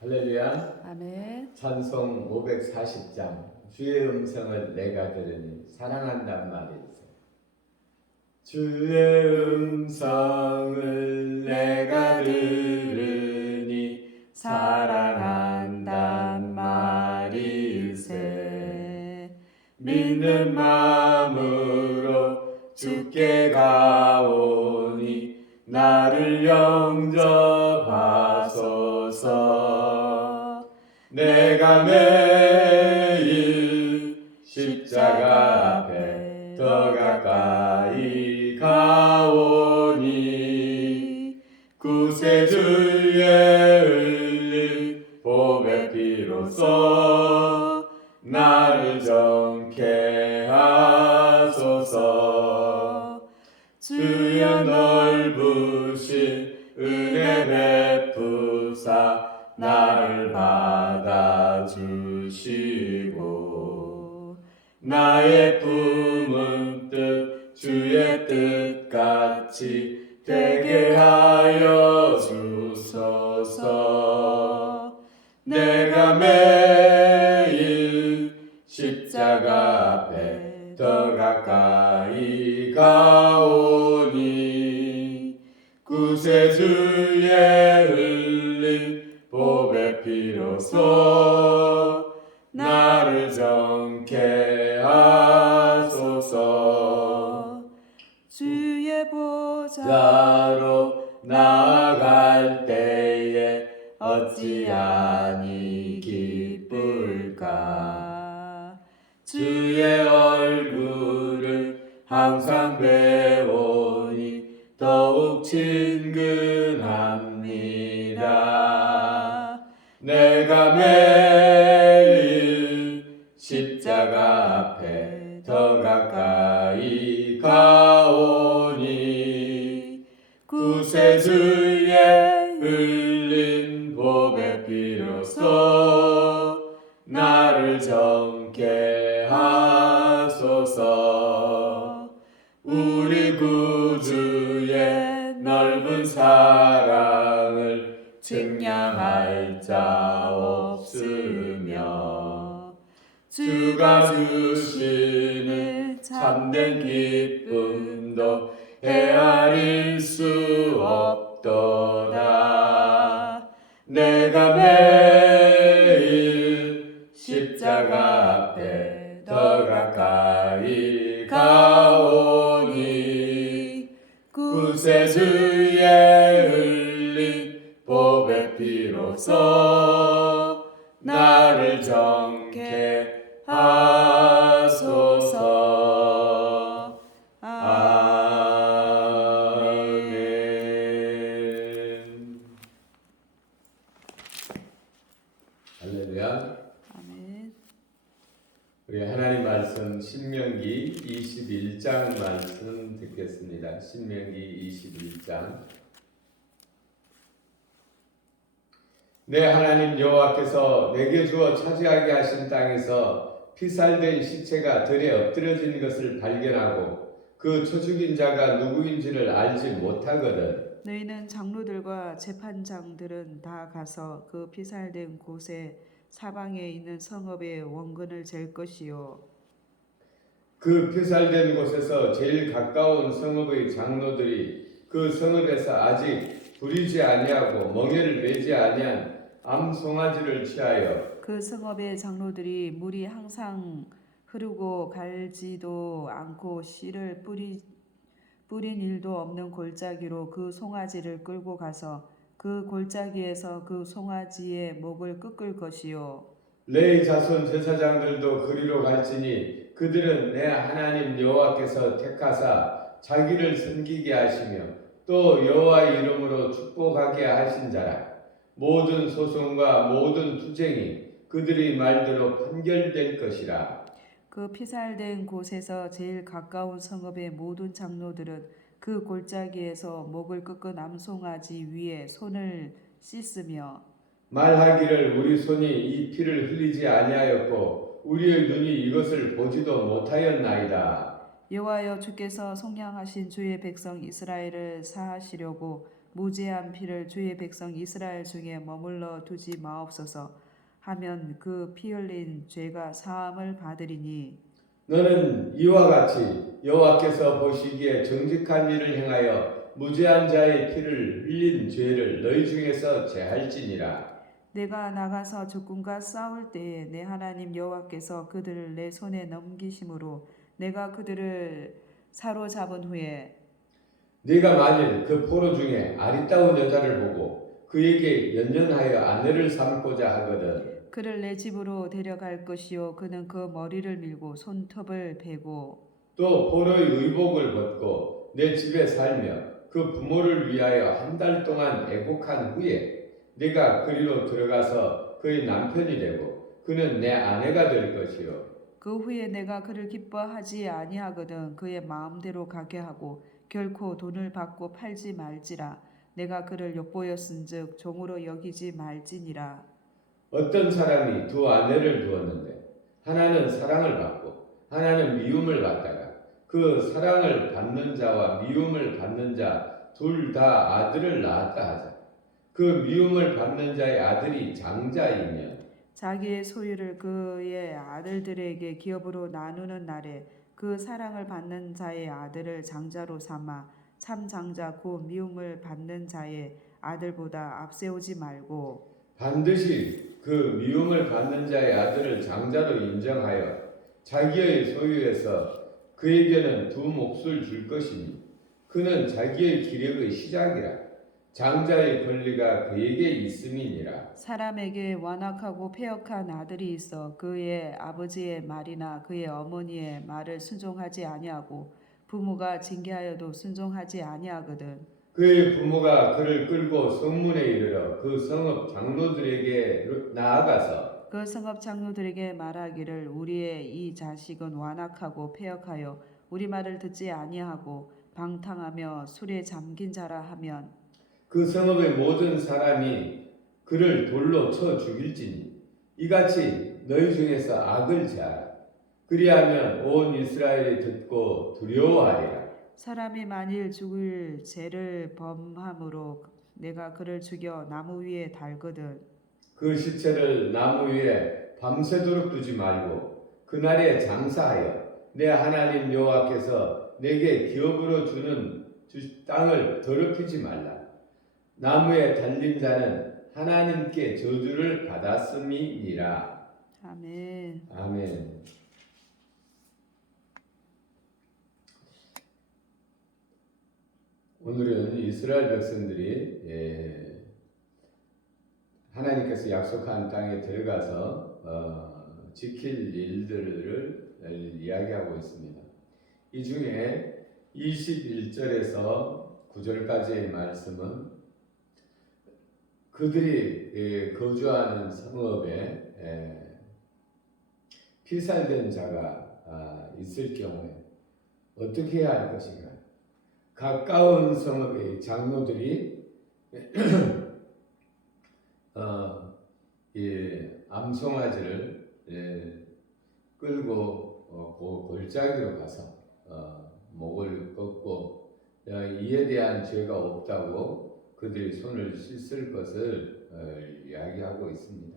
할렐루야. 아멘. 찬송 540장 주의 음성을 내가 들으니 사랑한단 말이 있어요. 주의 음성을 내가 들으니 사랑한단 말일세. 믿는 마음으로 주께 가오니 나를 영접하소서. 내가 매일 십자가 앞에 더 가까이 가오니 구세주의 흘린 보배 피로써 나를 정케 하소서. 주여 넓으신 은혜 베푸사 나를 받아주시고 나의 품은 뜻 주의 뜻같이 되게 하여 주소서. 내가 매일 십자가 앞에 더 가까이 가오니 구세주의 흘린 보배 피로써 나를 정케 하소서. 주의 보좌 자로 나아갈 때에 어찌하니 기쁠까. 주의 얼굴을 항상 배우니 더욱 친근합니다. 내가 매일 십자가 앞에 더 가까이 가오니 구세주의 흘린 보배 피로써 나를 정케 하소서. 우리 구주의 넓은 사랑을 증량할 자 없으며 주가 주시는 참된 기쁨도 헤아릴 수 없도다. 내가 매일 십자가 앞에 더 가까이 가오니 구세주의 흘린 보배 피로써 나를 정케 하소서. 아멘. 할렐루야. 아멘. 우리 하나님 말씀 신명기 21장 말씀 듣겠습니다. 신명기 21장. 내 하나님 여호와께서 내게 주어 차지하게 하신 땅에서 피살된 시체가 들에 엎드려진 것을 발견하고 그 초죽인 자가 누구인지를 알지 못하거든. 너희는 장로들과 재판장들은 다 가서 그 피살된 곳에 사방에 있는 성읍의 원근을 잴 것이요. 그 피살된 곳에서 제일 가까운 성읍의 장로들이 그 성읍에서 아직 부리지 아니하고 멍에를 매지 아니한 암송아지를 취하여 그 성읍의 장로들이 물이 항상 흐르고 갈지도 않고 씨를 뿌린 일도 없는 골짜기로 그 송아지를 끌고 가서 그 골짜기에서 그 송아지의 목을 꺾을 것이요. 레위 자손 제사장들도 그리로 갈지니 그들은 내 하나님 여호와께서 택하사 자기를 섬기게 하시며 또 여호와의 이름으로 축복하게 하신 자라. 모든 소송과 모든 투쟁이 그들의 말대로 판결될 것이라. 그 피살된 곳에서 제일 가까운 성읍의 모든 장로들은 그 골짜기에서 목을 꺾은 암송아지 위에 손을 씻으며 말하기를 우리 손이 이 피를 흘리지 아니하였고 우리의 눈이 이것을 보지도 못하였나이다. 여호와여 주께서 속량하신 주의 백성 이스라엘을 사하시려고 무죄한 피를 주의 백성 이스라엘 중에 머물러 두지 마옵소서 하면 그 피 흘린 죄가 사함을 받으리니 너는 이와 같이 여호와께서 보시기에 정직한 일을 행하여 무죄한 자의 피를 흘린 죄를 너희 중에서 제할지니라. 내가 나가서 적군과 싸울 때에 내 하나님 여호와께서 그들을 내 손에 넘기심으로 내가 그들을 사로잡은 후에 네가 만일 그 포로 중에 아리따운 여자를 보고 그에게 연연하여 아내를 삼고자 하거든 그를 내 집으로 데려갈 것이요 그는 그 머리를 밀고 손톱을 베고 또 포로의 의복을 벗고 내 집에 살며 그 부모를 위하여 한 달 동안 애곡한 후에 네가 그리로 들어가서 그의 남편이 되고 그는 내 아내가 될 것이요 그 후에 내가 그를 기뻐하지 아니하거든 그의 마음대로 가게 하고 결코 돈을 받고 팔지 말지라 내가 그를 엿보였은즉 종으로 여기지 말지니라. 어떤 사람이 두 아내를 두었는데 하나는 사랑을 받고 하나는 미움을 받다가 그 사랑을 받는 자와 미움을 받는 자 둘 다 아들을 낳았다 하자. 그 미움을 받는 자의 아들이 장자이면 자기의 소유를 그의 아들들에게 기업으로 나누는 날에 그 사랑을 받는 자의 아들을 장자로 삼아 참 장자 곧 미움을 받는 자의 아들보다 앞세우지 말고 반드시 그 미움을 받는 자의 아들을 장자로 인정하여 자기의 소유에서 그에게는 두 몫을 줄 것이니 그는 자기의 기력의 시작이라 장자의 권리가 그에게 있음이니라. 사람에게 완악하고 패역한 아들이 있어 그의 아버지의 말이나 그의 어머니의 말을 순종하지 아니하고 부모가 징계하여도 순종하지 아니하거든. 그의 부모가 그를 끌고 성문에 이르러 그 성읍 장로들에게 나아가서 그 성읍 장로들에게 말하기를 우리의 이 자식은 완악하고 패역하여 우리 말을 듣지 아니하고 방탕하며 술에 잠긴 자라 하면 그 성읍의 모든 사람이 그를 돌로 쳐 죽일지니 이같이 너희 중에서 악을 제하라. 그리하면 온 이스라엘이 듣고 두려워하리라. 사람이 만일 죽을 죄를 범함으로 내가 그를 죽여 나무 위에 달거든. 그 시체를 나무 위에 밤새도록 두지 말고 그날에 장사하여 내 하나님 여호와께서 내게 기업으로 주는 땅을 더럽히지 말라. 나무에 달린 자는 하나님께 저주를 받았음이니라. 아멘. 아멘. 오늘은 이스라엘 백성들이 하나님께서 약속한 땅에 들어가서 지킬 일들을 이야기하고 있습니다. 이 중에 21절에서 9절까지의 말씀은 그들이 거주하는 성읍에 피살된 자가 있을 경우에 어떻게 해야 할 것인가? 가까운 성읍의 장로들이 암송아지를 끌고 골짜기로 가서 목을 꺾고 이에 대한 죄가 없다고 그들이 손을 씻을 것을 이야기하고 있습니다.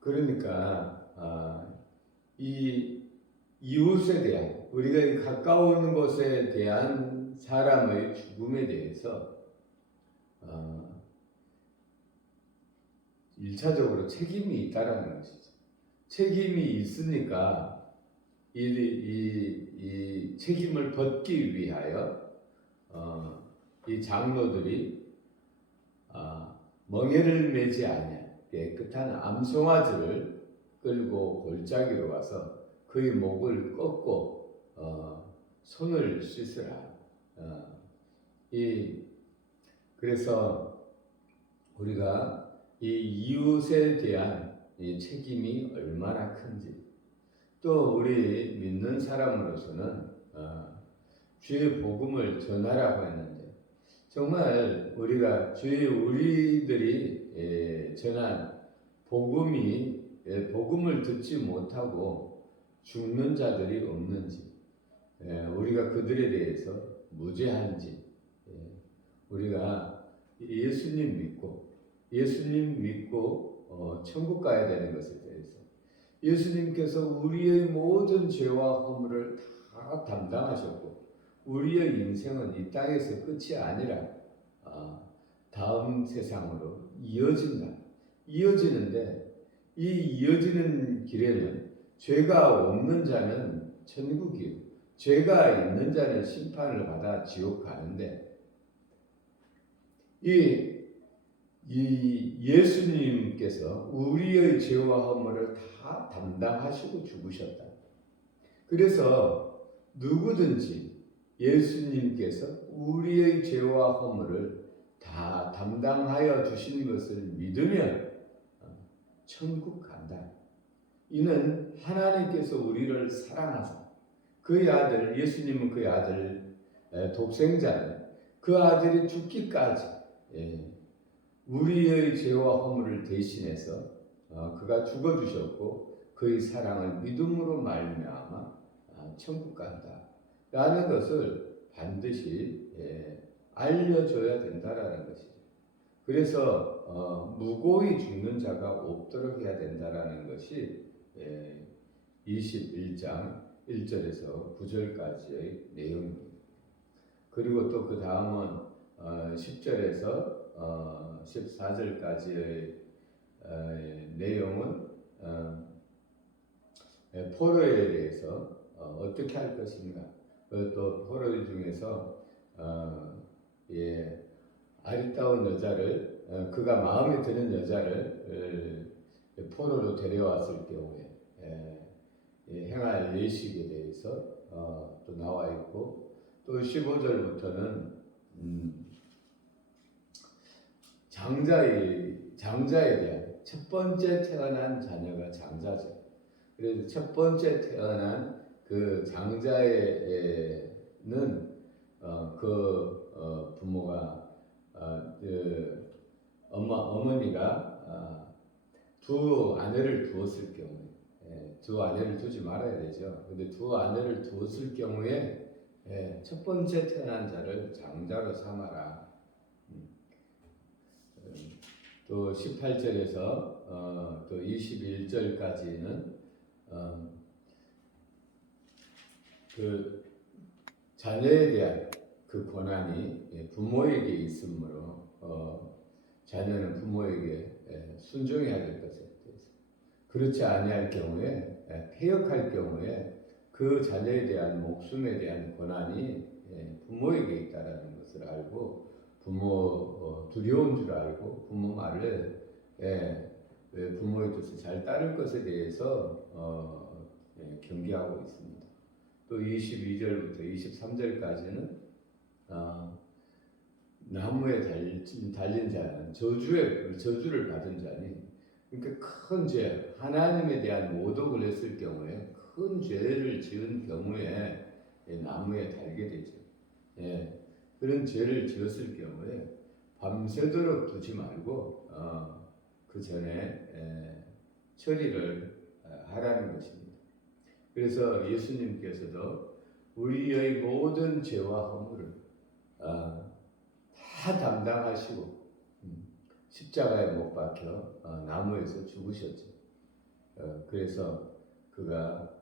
그러니까 이 이웃에 대한 우리가 가까운 곳에 대한 사람의 죽음에 대해서 1차적으로 책임이 있다라는 것이죠. 책임이 있으니까 이 책임을 벗기 위하여 이 장로들이 멍에를 매지 아니한 깨끗한 암송아지를 끌고 골짜기로 가서 그의 목을 꺾고 손을 씻으라. 그래서 우리가 이 이웃에 대한 이 책임이 얼마나 큰지, 또 우리 믿는 사람으로서는 주의 복음을 전하라고 했는데 정말 우리가 우리들이 전한 복음을 듣지 못하고 죽는 자들이 없는지 우리가 그들에 대해서 무죄한지, 우리가 예수님 믿고 천국 가야 되는 것에 대해서 예수님께서 우리의 모든 죄와 허물을 다 담당하셨고 우리의 인생은 이 땅에서 끝이 아니라 다음 세상으로 이어지는데 이 이어지는 길에는 죄가 없는 자는 천국이요 죄가 있는 자는 심판을 받아 지옥 가는데 이 예수님께서 우리의 죄와 허물을 다 담당하시고 죽으셨다. 그래서 누구든지 예수님께서 우리의 죄와 허물을 다 담당하여 주신 것을 믿으면 천국 간다. 이는 하나님께서 우리를 사랑하사 그의 아들, 예수님은 그의 아들 독생자는 그 아들이 죽기까지 우리의 죄와 허물을 대신해서 그가 죽어주셨고 그의 사랑을 믿음으로 말미암아 천국 간다 라는 것을 반드시 알려줘야 된다라는 것이죠. 그래서 무고히 죽는 자가 없도록 해야 된다라는 것이 21장 1절에서 9절까지의 내용입니다. 그리고 또 그 다음은 10절에서 14절까지의 내용은 포로에 대해서 어떻게 할 것인가, 또 포로 중에서 아리따운 여자를 그가 마음에 드는 여자를 포로로 데려왔을 경우에 행할 예식에 대해서 또 나와 있고 또 15절부터는 장자에 대한 첫 번째 태어난 자녀가 장자죠. 그래서 첫 번째 태어난 그 장자에는 부모가 어머니가 두 아내를 두었을 경우에 두 아내를 두지 말아야 되죠. 근데 두 아내를 두었을 경우에 첫 번째 태어난 자를 장자로 삼아라. 또 18절에서 또 21절까지는 그 자녀에 대한 그 권한이 부모에게 있으므로 자녀는 부모에게 순종해야 될 것에 대해서 그렇지 아니할 경우에 폐역할 경우에 그 자녀에 대한 목숨에 대한 권한이 부모에게 있다라는 것을 알고 부모 두려운 줄 알고 부모 말을 부모의 뜻을 잘 따를 것에 대해서 경계하고 있습니다. 또 22절부터 23절까지는 나무에 달린 자는 저주를 받은 자니 그러니까 큰 죄, 하나님에 대한 모독을 했을 경우에 큰 죄를 지은 경우에 나무에 달게 되죠. 그런 죄를 지었을 경우에 밤새도록 두지 말고 그 전에 처리를 하라는 것입니다. 그래서 예수님께서도 우리의 모든 죄와 허물을 다 담당하시고 십자가에 못 박혀 나무에서 죽으셨죠. 그래서 그가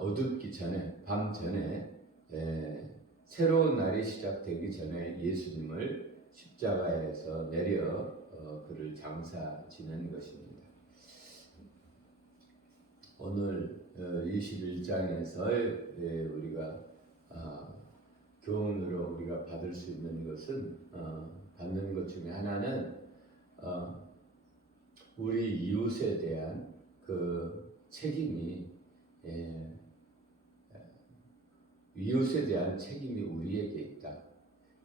어둡기 전에 밤 전에 새로운 날이 시작되기 전에 예수님을 십자가에서 내려 그를 장사 지는 것입니다. 오늘 21장에서 우리가 교훈으로 우리가 받을 수 있는 것은 받는 것 중에 하나는 우리 이웃에 대한 그 책임이 이웃에 대한 책임이 우리에게 있다.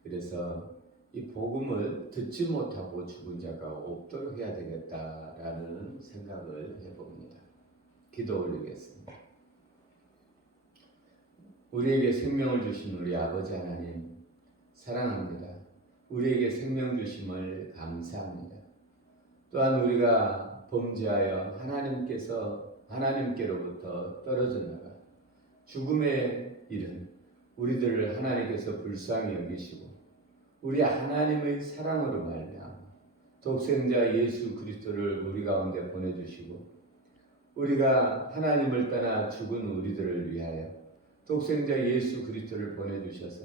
그래서 이 복음을 듣지 못하고 죽은 자가 없도록 해야 되겠다라는 생각을 해봅니다. 기도 올리겠습니다. 우리에게 생명을 주신 우리 아버지 하나님 사랑합니다. 우리에게 생명 주심을 감사합니다. 또한 우리가 범죄하여 하나님께로부터 떨어져 나가 죽음의 일은 우리들을 하나님께서 불쌍히 여기시고 우리 하나님의 사랑으로 말미암아 독생자 예수 그리스도를 우리 가운데 보내주시고 우리가 하나님을 떠나 죽은 우리들을 위하여 독생자 예수 그리스도를 보내주셔서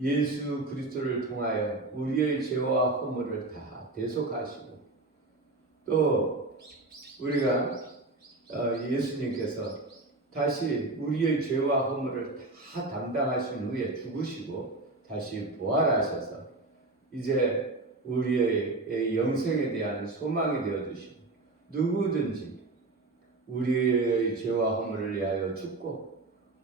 예수 그리스도를 통하여 우리의 죄와 허물을 다 대속하시고 또 우리가 예수님께서 다시 우리의 죄와 허물을 다 담당하신 후에 죽으시고 다시 부활하셔서 이제 우리의 영생에 대한 소망이 되어주시고 누구든지 우리의 죄와 허물을 위하여 죽고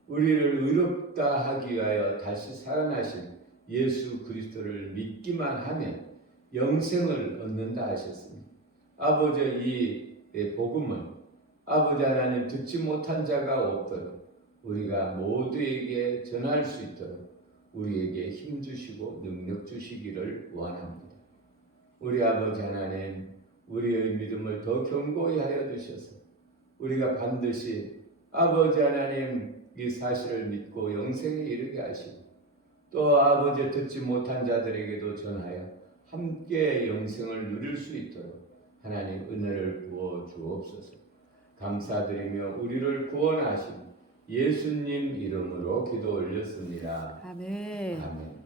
우리를 의롭다 하기 위하여 다시 살아나신 예수 그리스도를 믿기만 하면 영생을 얻는다 하셨습니다. 아버지의 이 복음은 아버지 하나님 듣지 못한 자가 없도록 우리가 모두에게 전할 수 있도록 우리에게 힘 주시고 능력 주시기를 원합니다. 우리 아버지 하나님 우리의 믿음을 더 견고히 하여 주셔서 우리가 반드시 아버지 하나님 이 사실을 믿고 영생에 이르게 하시고 또 아버지 듣지 못한 자들에게도 전하여 함께 영생을 누릴 수 있도록 하나님 은혜를 부어 주옵소서. 감사드리며 우리를 구원하신 예수님 이름으로 기도 올렸습니다. 아멘. 아멘.